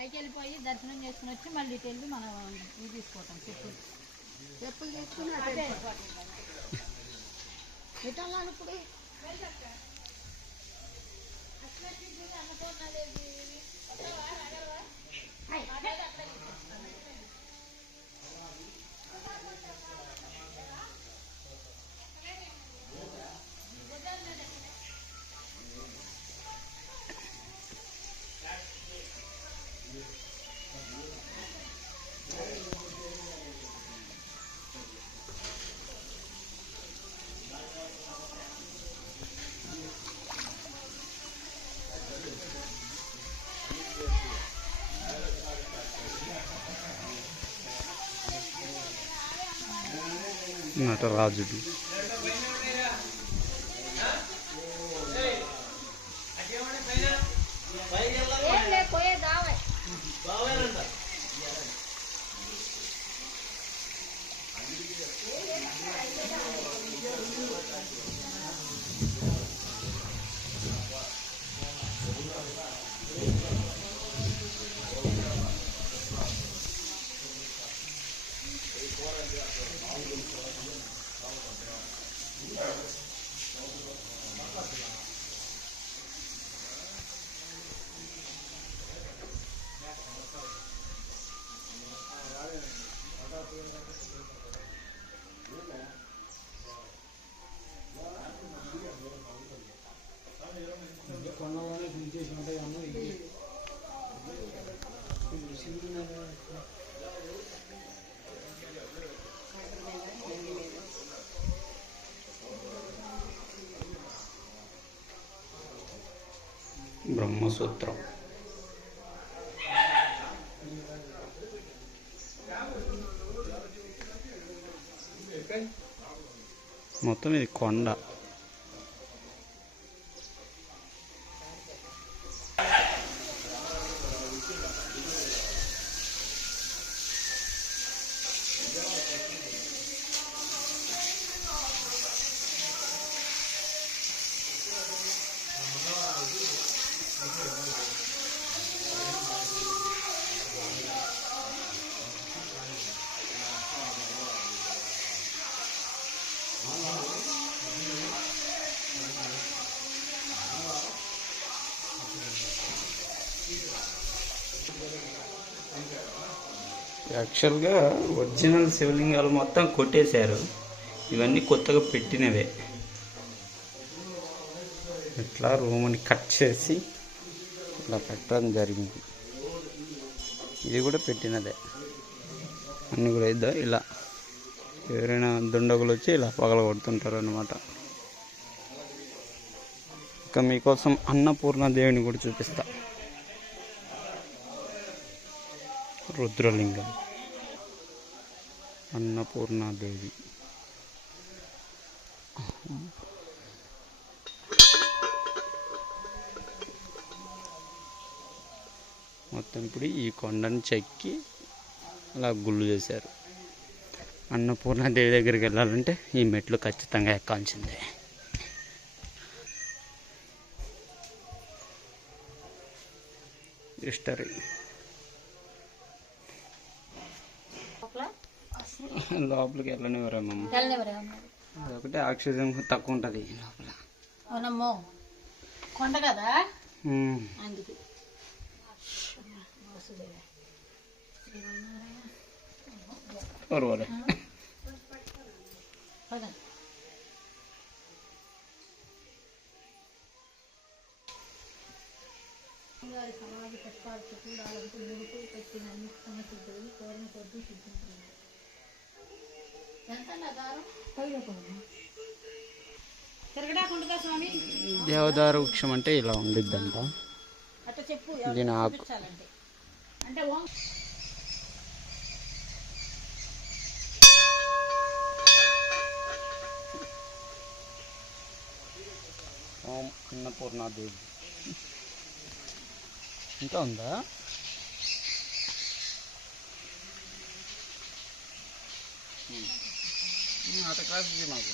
పైకి వెళ్ళిపోయి దర్శనం చేసుకుని వచ్చి మళ్ళీ ఇటు వెళ్ళి మనం ఇది తీసుకోవటం చెప్పులు చెప్పులు తీసుకుని అటు. ఎటు వెళ్ళాలి ఇప్పుడు नटराजुड़ 过来一下，这个毛衣，这个什么，然后这个，你看这个，然后这个，哪个是哪？బ్రహ్మసూత్రం. మొత్తం ఇది కొండ. యాక్చువల్గా ఒరిజినల్ శివలింగాలు మొత్తం కొట్టేశారు. ఇవన్నీ కొత్తగా పెట్టినవే. ఇట్లా రూమ్ని కట్ చేసి ఇలా పెట్టడం జరిగింది. ఇది కూడా పెట్టినదే. అన్నీ కూడా ఇద్దా ఇలా ఎవరైనా దుండగులు వచ్చి ఇలా పగల కొడుతుంటారు అనమాట ఇంకా మీకోసం అన్నపూర్ణ దేవిని కూడా చూపిస్తాను రుద్రలింగం. అన్నపూర్ణాదేవి. మొత్తం ఇప్పుడు ఈ కొండను చెక్కి అలా గుళ్ళు చేశారు. అన్నపూర్ణాదేవి దగ్గరికి వెళ్ళాలంటే ఈ మెట్లు ఖచ్చితంగా ఎక్కాల్సిందే. హిస్టరీ. లోపలికి ఉన్నారు అదొకటి ఆక్సిజన్ తక్కువ ఉంటుంది లోపల. అవునమ్మో. కొండ కదా. అందుకు. బంగారు సమాధి పుష్పాలు చుట్టూరాలంటూ ముడుపు పెట్టిన అన్ని సమసిద్ధులు కోరిన కొద్ది సిద్ధించున్నాయి దేవదారు వృక్షం అంటే ఇలా ఉండిద్దంట. అట్ట దీని ఆకు అంటే ఓం అన్నపూర్ణాదేవి. ఇంకా ఉందా? Hmm. అట కాదు మాకు